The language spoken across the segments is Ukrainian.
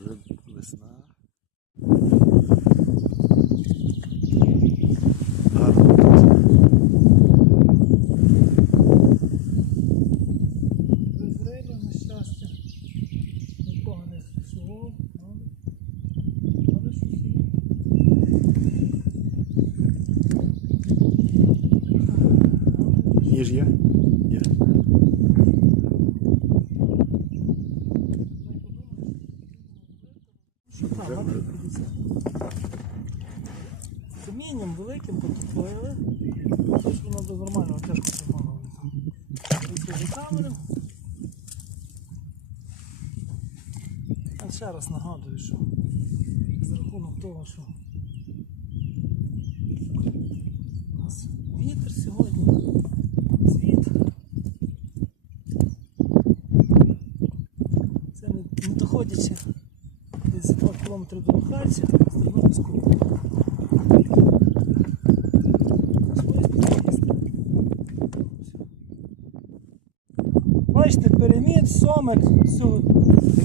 Вже весна. Без риби, на щастя. Нікого не зіпсував, але, але щось. Ніж є? Є. Що там, Вже гадай, ми- 50. Камінням великим потопили. Тож воно до нормального тяжко тягнуло. Це за. А ще раз нагадую, що за рахунок того, що у нас вітер сьогодні, світ. Це не, доходячи десь 2 кілометри до Михальця, з Тернопільського. Бачите, переміт, сомик,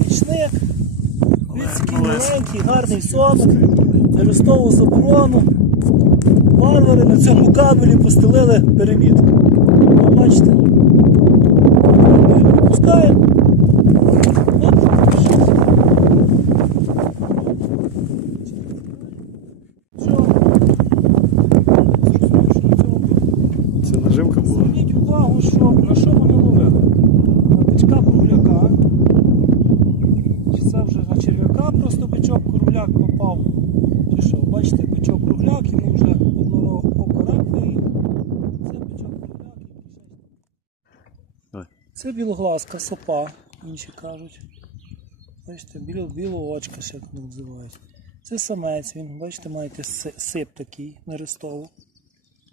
річник, Вицький маленький, гарний сомик, ростову заборону. Варвари на цьому кабелі постелили переміт. Бачите. Пускаємо. Оп. Що? Це наживка була. Зверніть увагу, що на що вони ловили. На бичка кругляка. Чи це вже на черв'яка просто бичок кругляк попав. Чи що, бачите, бичок кругляк, йому вже одного око рак. Це бичок кругляк і. Це білоглазка сопа, інші кажуть. Бачите, біло, білоочка ще як називають. Це самець, він, бачите, маєте сип такий нерестовий.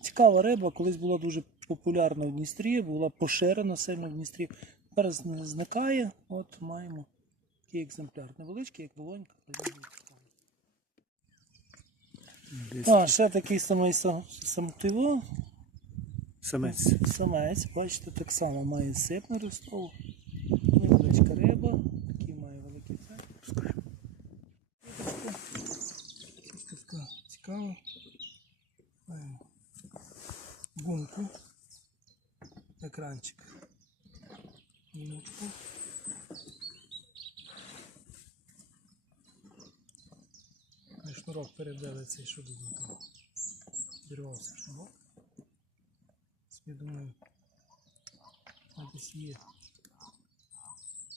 Цікава риба, колись була дуже популярна в Дністрі, була поширена сильно в Дністрі. Тепер зникає. От маємо такий екземпляр. Невеличкий, як долонька. Десь А, ще такий самий сам, самтиво, самець. самець, бачите, так само має сип на ростову. Невеличка риба, такий має великий цеп. Пускаємо. Така цікава. Маємо гумку, екранчик. Гумочку. Шнурок перебили цей, що тут там. Зірвався шнурок. Я думаю, а десь є.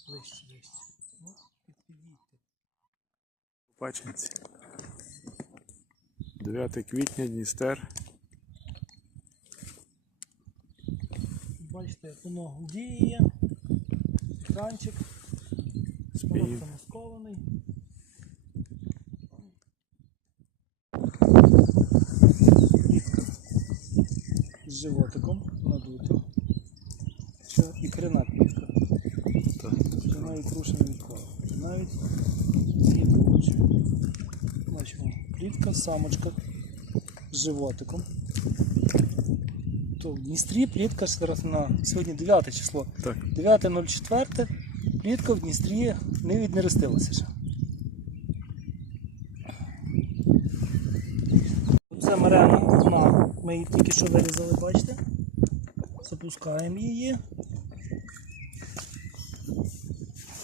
Ближче, ближче. Ну, і підійти. Паченці. 9 квітня, Дністер. Бачите, як воно діє, екранчик, Спінінг. шнурок животиком надуто. Що і хрена плітка. Так. Вже навіть рушена відкола. Навіть її получу. Бачимо, плітка, самочка з животиком. То в Дністрі плітка зараз на сьогодні 9 число. Так. 9.04 плітка в Дністрі не віднерестилася ще. Це мерена, вона, ми її тільки що вирізали, бачите? Запускаємо її.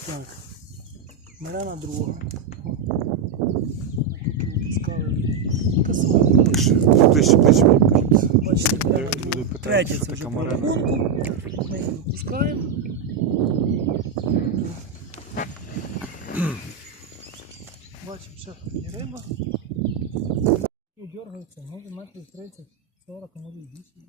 Так. Мерена друга. Сама Ближче, ближче, ближче, мені. Бачите. Третя це вже по рахунку. Ми її випускаємо. Бачимо, тут є риба. І дергається, може метрів 30, 40, а може і більше.